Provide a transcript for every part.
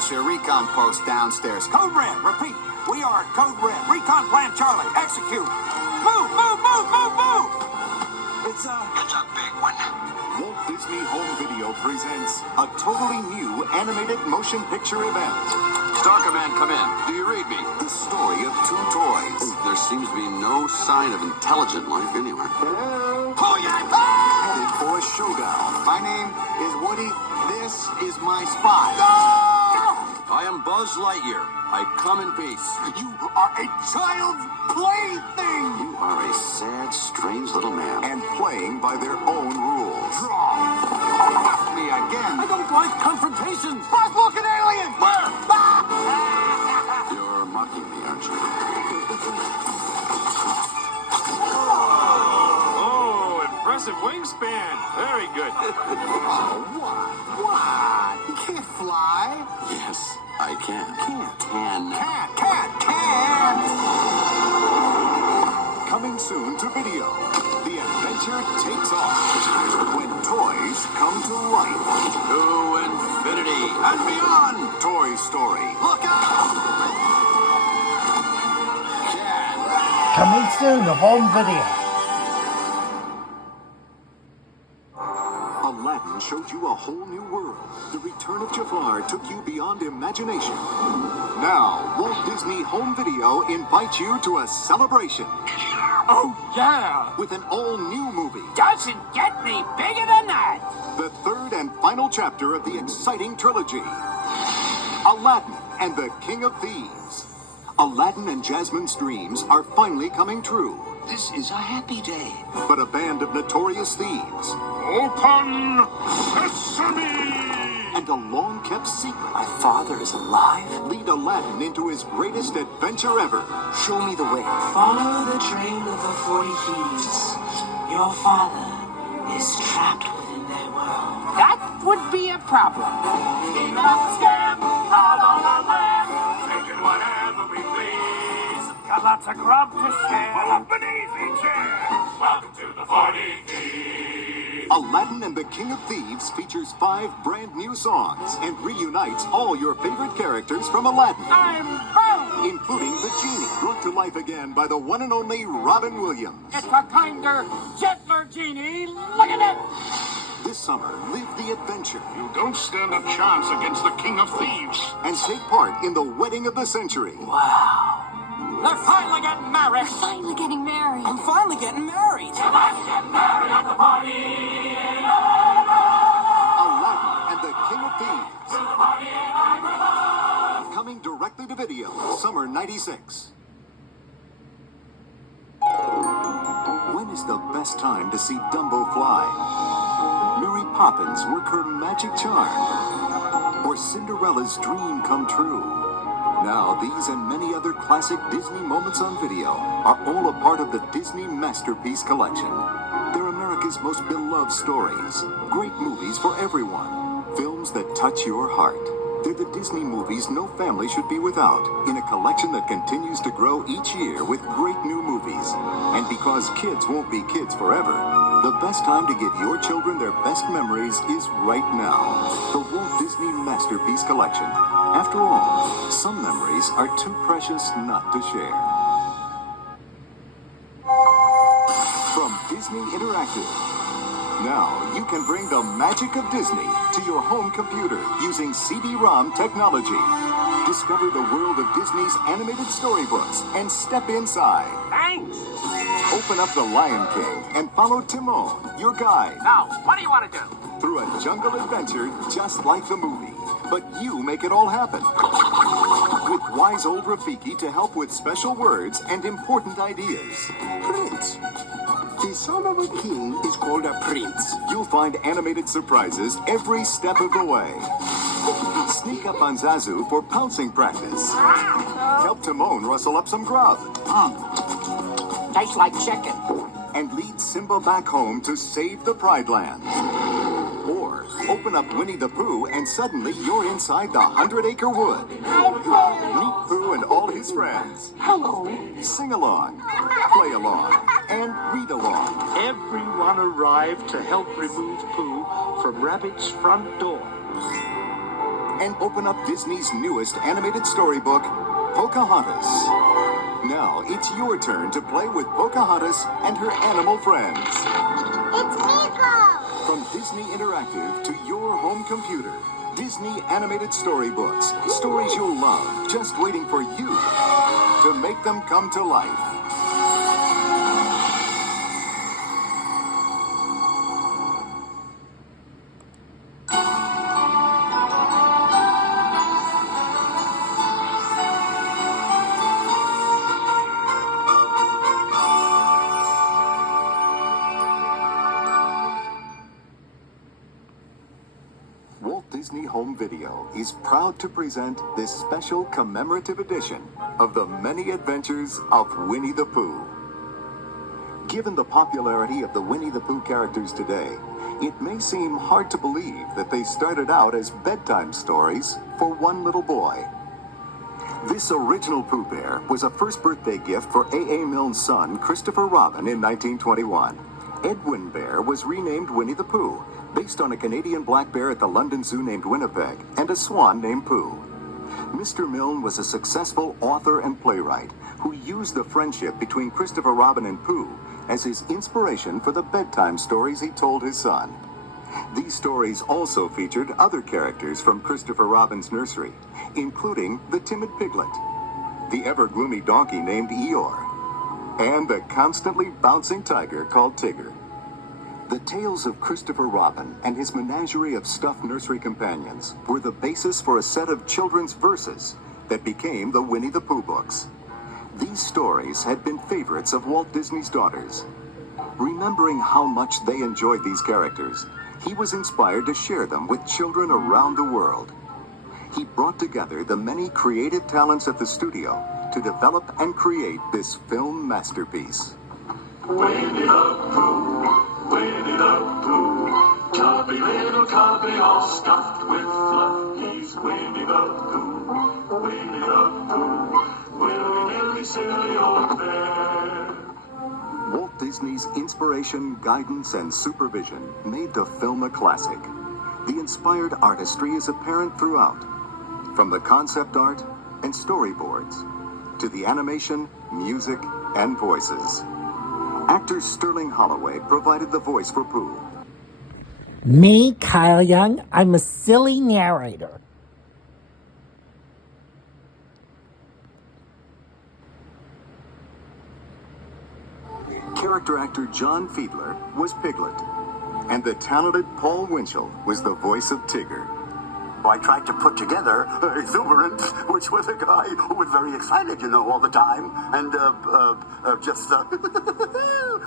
militia recon post downstairs. Code Red, repeat. We are Code Red. Recon Plan Charlie. Execute. Move, move, move, move, move. It's a big one. Walt Disney Home Video presents a totally new animated motion picture event. Star Command, come in. Do you read me? The story of two toys. There seems to be no sign of intelligent life anywhere. Hello? Oh, yeah! Headed for a showdown. My name is Woody. This is my spot. I am Buzz Lightyear. I come in peace. You are a child's plaything! You are a sad, strange little man. And playing by their own rules. Fuck me again. I don't like confrontations. Fast-looking alien! Where? You're mocking me, aren't you? Oh, impressive wingspan. Very good. Oh, what? You can't fly. Yes, I can. Can. Coming soon to video. The adventure takes off. When toys come to life. To infinity and beyond. Toy Story. Look out! Can. Coming soon to home video. Aladdin showed you a whole new world. The Return of Jafar took you beyond imagination. Now, Walt Disney Home Video invites you to a celebration Oh, yeah. with an all-new movie. Doesn't get any bigger than that. The third and final chapter of the exciting trilogy. Aladdin and the King of Thieves. Aladdin and Jasmine's dreams are finally coming true. This is a happy day. But a band of notorious thieves Open sesame! and a long-kept secret My father is alive. lead Aladdin into his greatest adventure ever. Show me the way. Follow the trail of the 40 thieves. Your father is trapped within their world. That would be a problem. Taking whatever we please. Got lots of grub to share. Pull up an easy chair. Welcome to the 40 Thieves. Aladdin and the King of Thieves features 5 brand new songs and reunites all your favorite characters from Aladdin, I'm bound. including the genie, brought to life again by the one and only Robin Williams. It's a kinder, gentler genie. Look at it. This summer, live the adventure You don't stand a chance against the King of Thieves. and take part in the wedding of the century. Wow. They're finally getting married. Finally getting married. I'm finally getting married. Aladdin and the King of Thieves. Coming directly to video, summer '96. When is the best time to see Dumbo fly? Mary Poppins work her magic charm? Or Cinderella's dream come true? Now, these and many other classic Disney moments on video are all a part of the Disney Masterpiece Collection. They're America's most beloved stories. Great movies for everyone. Films that touch your heart. They're the Disney movies no family should be without, in a collection that continues to grow each year with great new movies. And because kids won't be kids forever, the best time to give your children their best memories is right now. The Walt Disney Masterpiece Collection. After all, some memories are too precious not to share. From Disney Interactive. Now you can bring the magic of Disney to your home computer using CD-ROM technology. Discover the world of Disney's animated storybooks and step inside. Thanks. Open up The Lion King and follow Timon, your guide, Now, what do you want to do? through a jungle adventure just like the movie. But you make it all happen. With wise old Rafiki to help with special words and important ideas. Prince. The son of a king is called a prince. You'll find animated surprises every step of the way. Sneak up on Zazu for pouncing practice. Help Timon rustle up some grub. Tastes like chicken. And lead Simba back home to save the Pride Land. Or open up Winnie the Pooh and suddenly you're inside the 100-acre wood. Meet Pooh and all his friends. Hello. Sing along, play along, and read along. Everyone arrived to help remove Pooh from Rabbit's front door. and open up Disney's newest animated storybook, Pocahontas. Now it's your turn to play with Pocahontas and her animal friends. It's Meatloaf! From Disney Interactive to your home computer, Disney animated storybooks. Stories you'll love, just waiting for you to make them come to life. Walt Disney Home Video is proud to present this special commemorative edition of the many adventures of Winnie the Pooh. Given the popularity of the Winnie the Pooh characters today, it may seem hard to believe that they started out as bedtime stories for one little boy. This original Pooh Bear was a first birthday gift for A.A. Milne's son, Christopher Robin, in 1921. Edwin Bear was renamed Winnie the Pooh, based on a Canadian black bear at the London Zoo named Winnipeg and a swan named Pooh. Mr. Milne was a successful author and playwright who used the friendship between Christopher Robin and Pooh as his inspiration for the bedtime stories he told his son. These stories also featured other characters from Christopher Robin's nursery, including the timid piglet, the ever-gloomy donkey named Eeyore, and the constantly bouncing tiger called Tigger. The tales of Christopher Robin and his menagerie of stuffed nursery companions were the basis for a set of children's verses that became the Winnie the Pooh books. These stories had been favorites of Walt Disney's daughters. Remembering how much they enjoyed these characters, he was inspired to share them with children around the world. He brought together the many creative talents at the studio to develop and create this film masterpiece. Winnie the Pooh, Winnie the Pooh, chubby little cubby all stuffed with fluff. He's Winnie the Pooh, Winnie the Pooh, willy-nilly silly old bear. Walt Disney's inspiration, guidance, and supervision made the film a classic. The inspired artistry is apparent throughout, from the concept art and storyboards to the animation, music, and voices. Actor Sterling Holloway provided the voice for Pooh. Me, Kyle Young, I'm a silly narrator. Character actor John Fiedler was Piglet, and the talented Paul Winchell was the voice of Tigger. I tried to put together Exuberant, which was a guy who was very excited, all the time, and just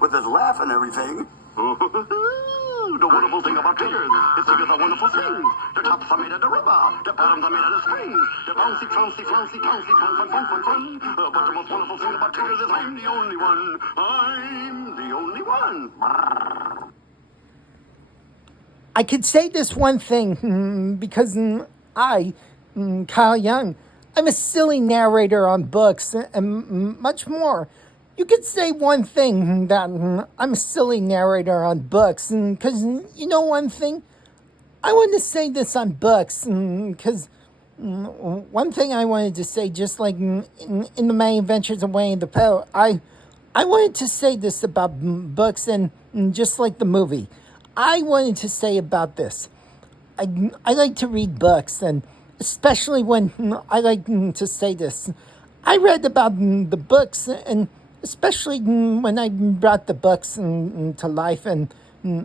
with his laugh and everything. The wonderful thing about Tigers is Tigers are wonderful things. The tops are made of the rubber, the bottoms are made of the springs. The bouncy, flouncy, flouncy, flouncy, fun, fun, fun, fun, fun. But the most wonderful thing about Tigers is I'm the only one. I'm the only one. I could say this one thing because I, Kyle Young, I'm a silly narrator on books and much more. You could say one thing that I'm a silly narrator on books because you know one thing? I wanted to say this on books because one thing I wanted to say, just like in the Many Adventures of Winnie the Pooh, I wanted to say this about books and just like the movie. I wanted to say about this. I like to read books, and especially when I like to say this. I read about the books, and especially when I brought the books to life, and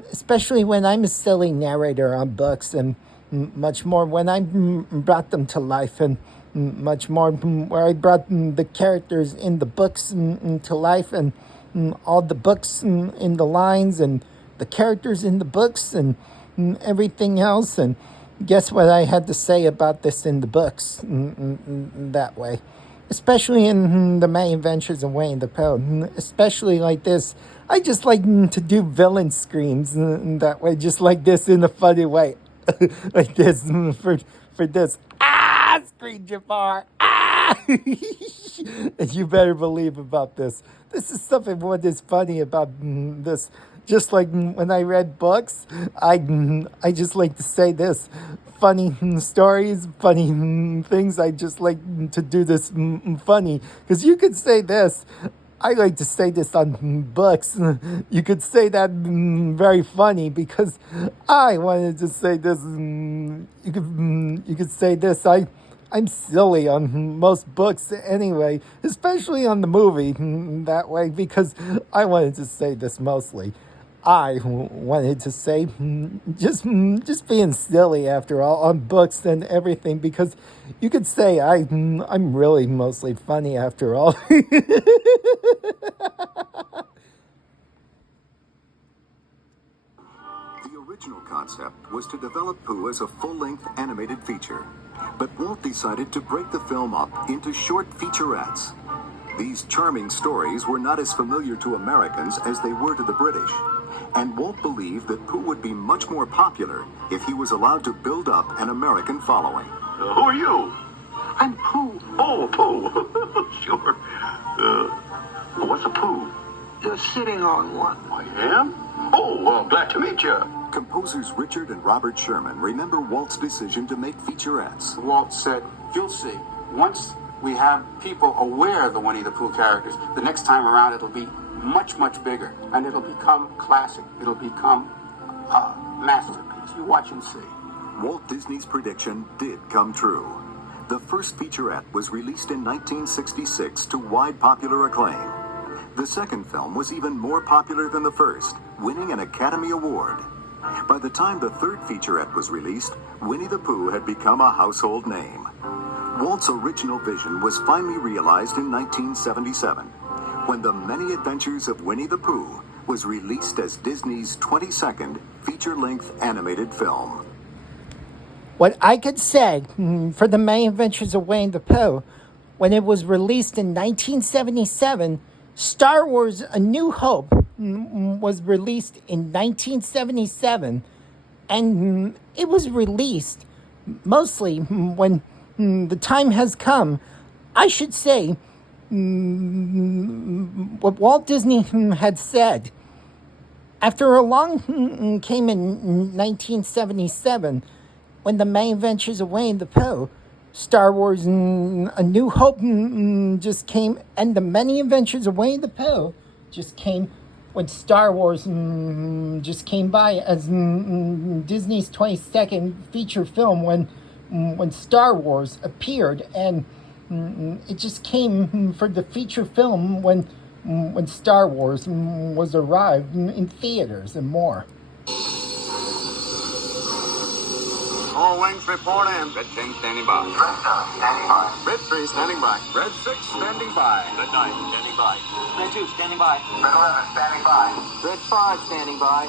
especially when I'm a silly narrator on books, and much more when I brought them to life, and much more where I brought the characters in the books to life, and all the books in the lines, and the characters in the books and everything else. And guess what I had to say about this in the books that way, especially in the Many Adventures of Winnie the Pooh, especially like this. I just like to do villain screams that way, just like this, in a funny way. Like this, for this. Ah, scream Jafar. Ah! And you better believe about this. This is something what is funny about this. Just like when I read books, I just like to say this. funny stories, funny things. I just like to do this funny. Because you could say this. I like to say this on books. You could say that very funny because I wanted to say this. You could say this. I'm silly on most books anyway, especially on the movie that way because I wanted to say this mostly. I wanted to say just being silly after all on books and everything because you could say I'm really mostly funny after all. The original concept was to develop Pooh as a full-length animated feature, but Walt decided to break the film up into short featurettes. These charming stories were not as familiar to Americans as they were to the British, and Walt believed that Pooh would be much more popular if he was allowed to build up an American following. Who are you? I'm Pooh. Oh, Pooh. Sure. What's a Pooh? You're sitting on one. I am? Oh, well, glad to meet you. Composers Richard and Robert Sherman remember Walt's decision to make featurettes. Walt said, you'll see, once we have people aware of the Winnie the Pooh characters, the next time around it'll be much, much bigger, and it'll become classic. It'll become a masterpiece. You watch and see. Walt Disney's prediction did come true. The first featurette was released in 1966 to wide popular acclaim. The second film was even more popular than the first, winning an Academy Award. By the time the third featurette was released, Winnie the Pooh had become a household name. Walt's original vision was finally realized in 1977, when The Many Adventures of Winnie the Pooh was released as Disney's 22nd feature-length animated film. What I could say for The Many Adventures of Winnie the Pooh, when it was released in 1977, Star Wars A New Hope was released in 1977, and it was released mostly when the time has come, I should say, what Walt Disney had said. After along came in 1977, when The Many Adventures of Winnie the Pooh, Star Wars A New Hope just came, and The Many Adventures of Winnie the Pooh just came when Star Wars just came by as Disney's 22nd feature film when Star Wars appeared, and it just came for the feature film when Star Wars was arrived in theaters and more. All wings report in. Red King standing by. Red 7 standing by. Red 3 standing by. Red 6 standing by. Red 9 standing by. Red 2 standing by. Red 11 standing by. Red 5 standing by.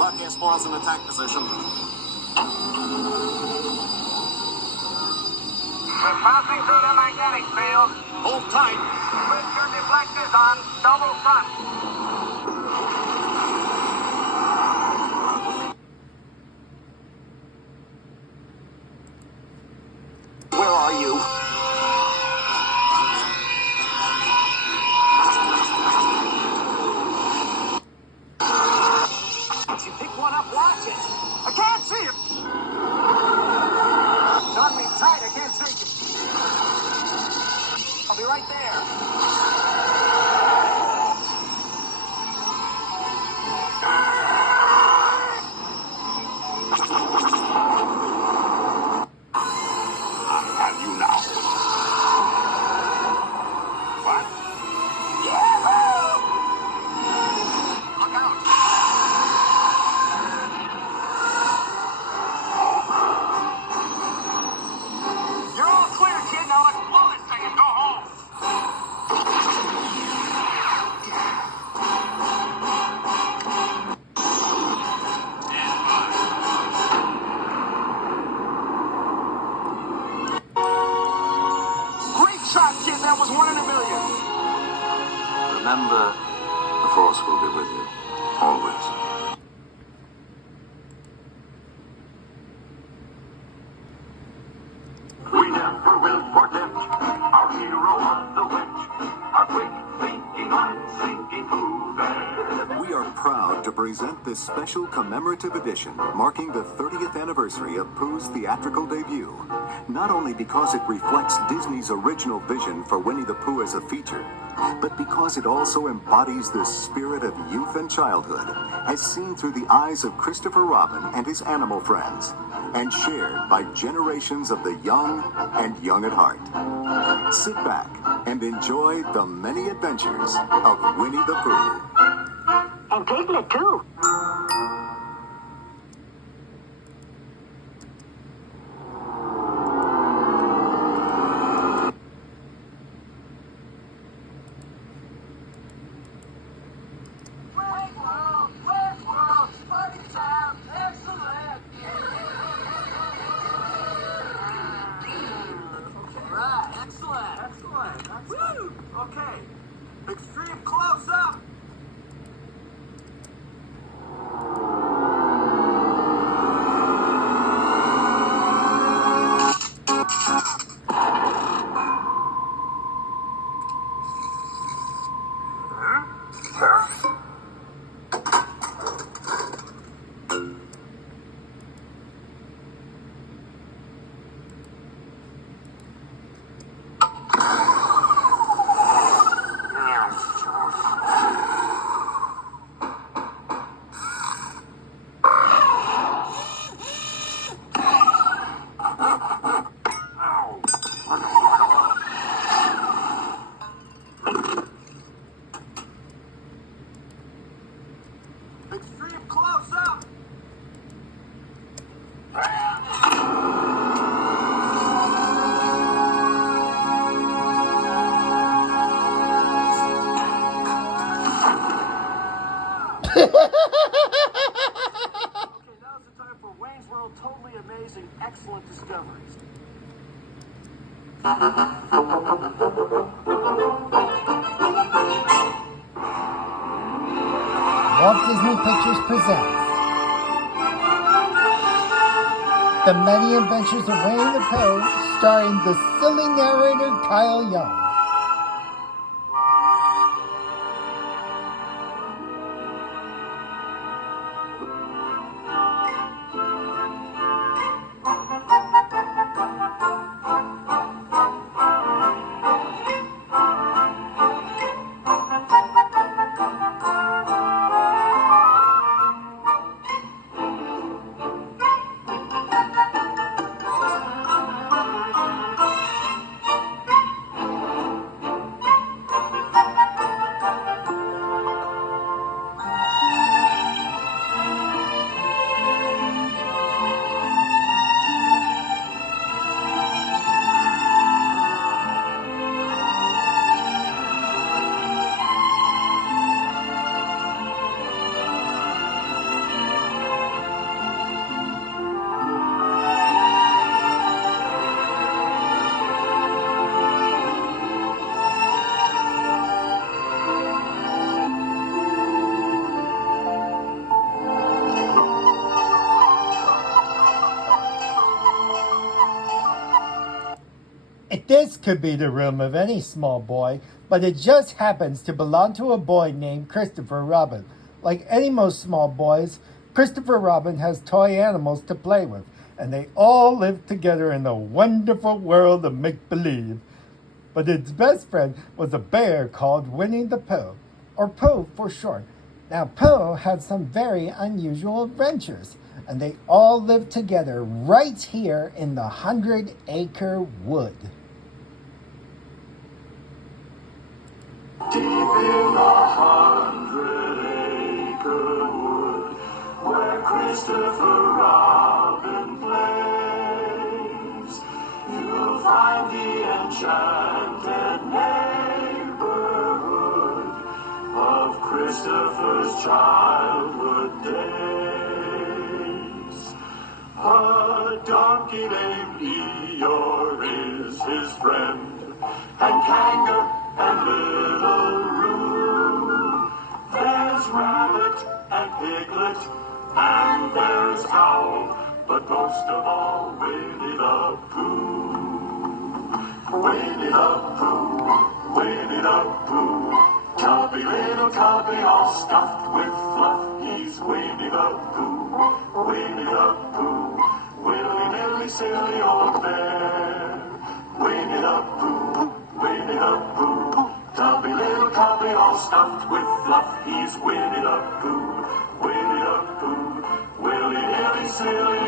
Lock S4's in attack position. We're passing through the magnetic field. Hold tight. Switch your deflectors on. Double front. Where are you? If you pick one up, watch it. I can't see it. It's on me tight. I can't take it. I'll be right there. Have you now? What? Yahoo! Look out. You're all clear, kid. Now let's blow this thing and go home. Great shot, kid. That was 1 in a million. Remember, the Force will be with you. Always. We never will forget our hero on the wedge, our quick thinking, unthinking Pooh Bear. We are proud to present this special commemorative edition marking the 30th anniversary of Pooh's theatrical debut. Not only because it reflects Disney's original vision for Winnie the Pooh as a feature, but because it also embodies the spirit of youth and childhood, as seen through the eyes of Christopher Robin and his animal friends, and shared by generations of the young and young at heart. Sit back and enjoy the many adventures of Winnie the Pooh. And Piglet, too. Woo! Okay. Extreme close up. Extreme close up. Okay, now's the time for Wayne's World Totally Amazing Excellent Discoveries. Walt Disney Pictures presents The Many Adventures of Winnie the Pooh, starring the silly narrator Kyle Young. This could be the room of any small boy, but it just happens to belong to a boy named Christopher Robin. Like any most small boys, Christopher Robin has toy animals to play with, and they all live together in the wonderful world of make-believe. But its best friend was a bear called Winnie the Pooh, or Pooh for short. Now, Pooh had some very unusual adventures, and they all lived together right here in the 100-acre wood. Deep in the 100-acre wood, where Christopher Robin plays, you'll find the enchanted neighborhood of Christopher's childhood days. A donkey named Eeyore is his friend, and Kangar and Little Roo. There's Rabbit and Piglet, and there's Owl, but most of all, Winnie the Pooh. Winnie the Pooh, Winnie the Pooh, choppy little cubby all stuffed with fluff. He's Winnie the Pooh, Winnie the Pooh, willy-nilly silly old bear. Winnie the Pooh, Winnie the Pooh, tubby little cubby all stuffed with fluff. He's Winnie the Pooh, Winnie the Pooh, willy-nilly silly